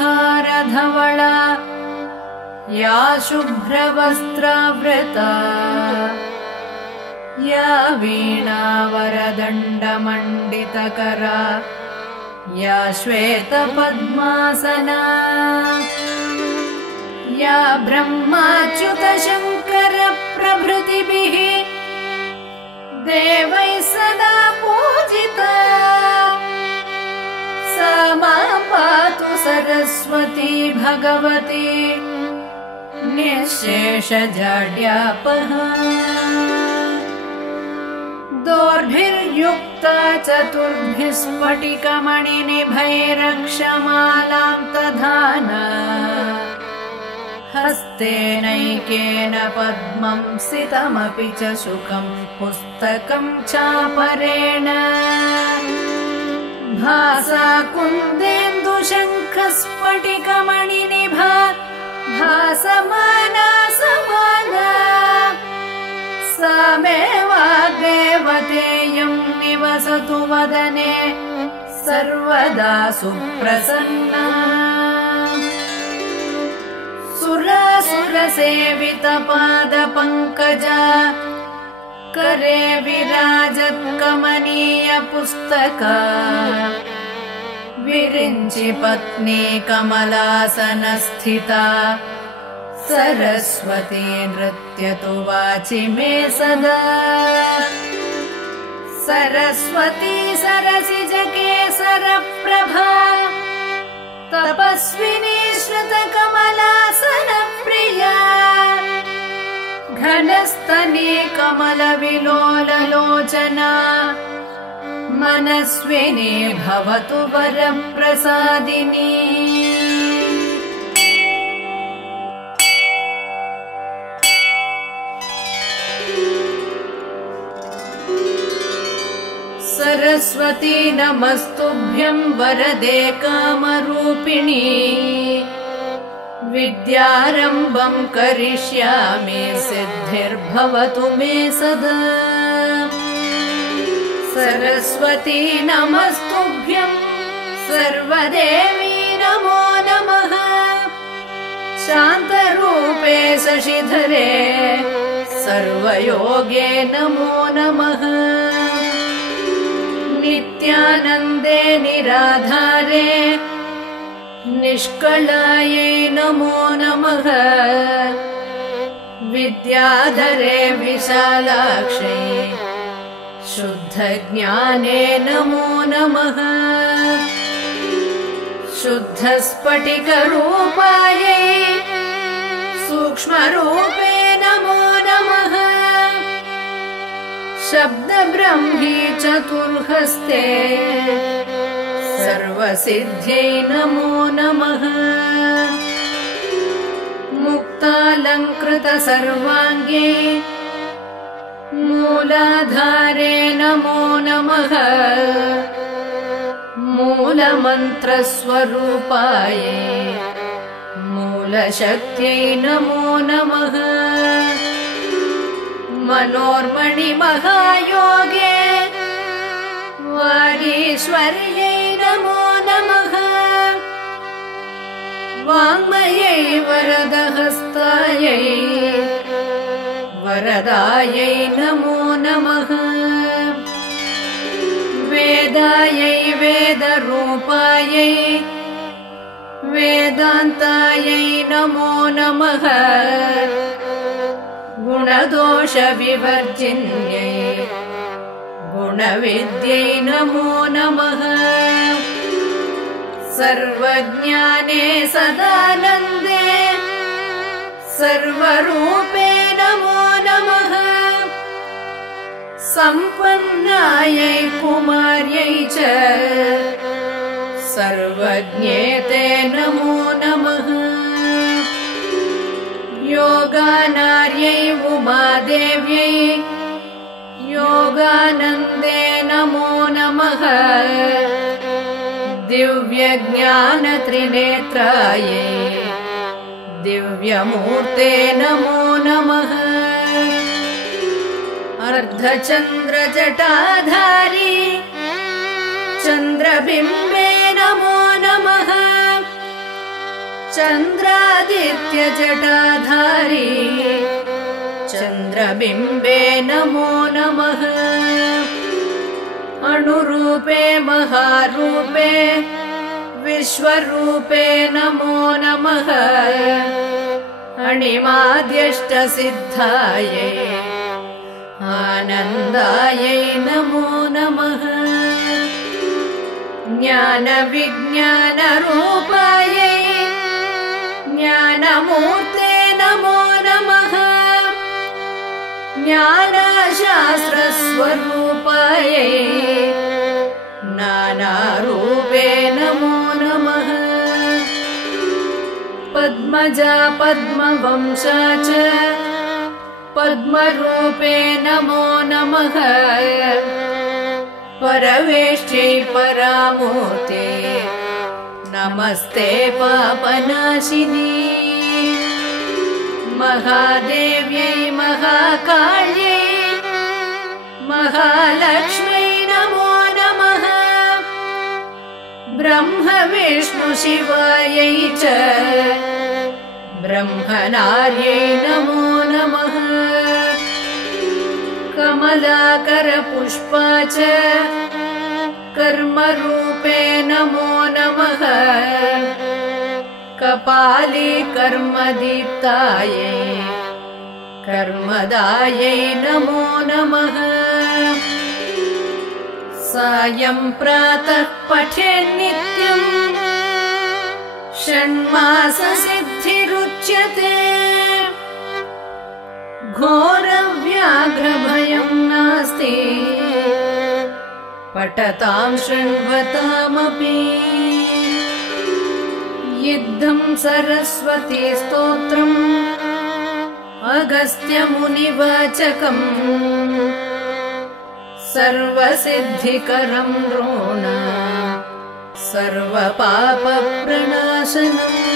तुषारहारधवला या शुभ्रवस्त्रावृता या वीणावरदण्डमण्डितकरा या श्वेतपद्मासना या ब्रह्माच्युतशङ्करप्रभृतिभिः देवैः सदा पूजिता सा मां पातु सरस्वती भगवती निःशेषजाड्यापहा दोर्भिर्युक्ता चतुर्भिः स्फटिकमणिनिभैरक्षमालां तधाना हस्तेनैकेन पद्मं सितमपि च शुकं पुस्तकं चापरेण भासा कुन्देन्दुशङ्खस्फटिकमणिनिभा भासमाना समाना सा मे वाग्देवतेयं निवसतु वदने सर्वदा सुप्रसन्ना सुरासुरसेवितपादपङ्कजा करे विराजत्कमनीयपुस्तका विरिञ्चि पत्नी कमलासनस्थिता सरस्वती नृत्यतु वाचि मे सदा सरस्वती सरसिजकेसरप्रभा तपस्विनी श्रुतकमलासनप्रिया घनस्तनी कमलविलोललोचना मनस्विनी भवतु वरप्रसादिनी सरस्वती नमस्तुभ्यं वरदे कामरूपिणी विद्यारम्भं करिष्यामि सिद्धिर्भवतु मे सदा सरस्वती नमस्तुभ्यं सर्वदेवी नमो नमः शान्तरूपे शशिधरे सर्वयोगे नमो नमः नित्यानन्दे निराधारे निष्कलायै नमो नमः विद्याधरे विशालाक्षै शुद्धज्ञाने नमो नमः शुद्धस्फटिकरूपायै सूक्ष्मरूपे नमो नमः शब्दब्रह्मी चतुर्हस्ते सर्वसिद्ध्यै नमो नमः मुक्तालङ्कृतसर्वाङ्गे मूलाधारे नमो नमः मूलमन्त्रस्वरूपायै मूलशक्त्यै नमो नमः मनोर्मणिमहायोगे वागीश्वर्यै नमो नमः वाङ्मयै वरदहस्तायै वरदायै नमो नमः वेदायै वेदरूपायै वेदान्तायै नमो नमः गुणदोषविवर्जिन्यै गुणविद्यै नमो नमः सर्वज्ञाने सदानन्दे सर्वरूपे नमो नमः सम्पन्नायै कुमार्यै च सर्वज्ञेते नमो नमः योगानार्यै उमादेव्यै योगानन्दे नमो नमः दिव्यज्ञानत्रिनेत्रायै दिव्यमूर्ते नमो नमः अर्धचन्द्रजटाधारी चन्द्रबिम्बे नमो नमः चन्द्रादित्यजटाधारी चन्द्रबिम्बे नमो नमः। अणुरूपे महारूपे विश्वरूपे नमो नमः। अणिमाद्यष्टसिद्धायै आनन्दायै नमो नमः। ज्ञानविज्ञानरूपायै ज्ञानमूर्ते नमो नमः। ज्ञानशास्त्रस्वरूपायै नानारूपे नमो नमः। पद्मजा पद्मवंशा च पद्मरूपे नमो नमः। परवेष्ट्यै परामूर्ते नमस्ते पापनाशिनी। महादेव्यै महाकाल्यै महालक्ष्म्यै नमो नमः। ब्रह्म विष्णु शिवायै च ब्रह्मणार्यै नमो नमः। कमलाकरपुष्पा च कर्मरूपे नमो नमः। कपाली कर्मदीप्तायै कर्मदायै नमो नमः। सायं प्रातः पठेन्नित्यं षण्माससिद्धिरुच्यते। घोरव्याघ्रभयं नास्ति पठतां शृण्वतामपि। युद्धं सरस्वती स्तोत्रम् अगस्त्यमुनिवाचकम् सर्वसिद्धिकरं नृणां सर्वपापप्रणाशनम्।